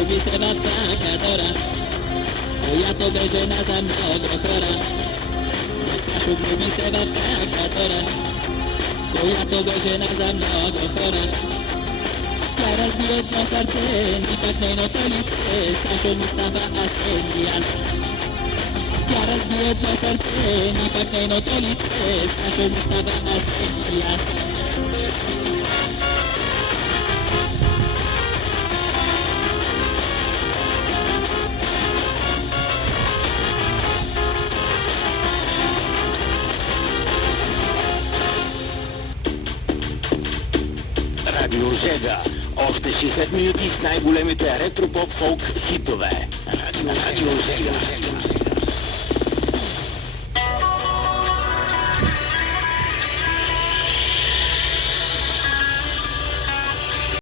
влюби се в Теодора, която бе жена за много хора. Сташо влюби се в Теодора, която бе жена за много хора. Тя разби едно сърце, ни пак нейното лице, Сташо Мустафа Асен и аз. Тя разби едно сърце, ни пак нейното лице, Сташо Мустафа Асен и аз. Радио Жега. Още 60 минути с най-големите ретро-поп фолк хитове. Радио Жега.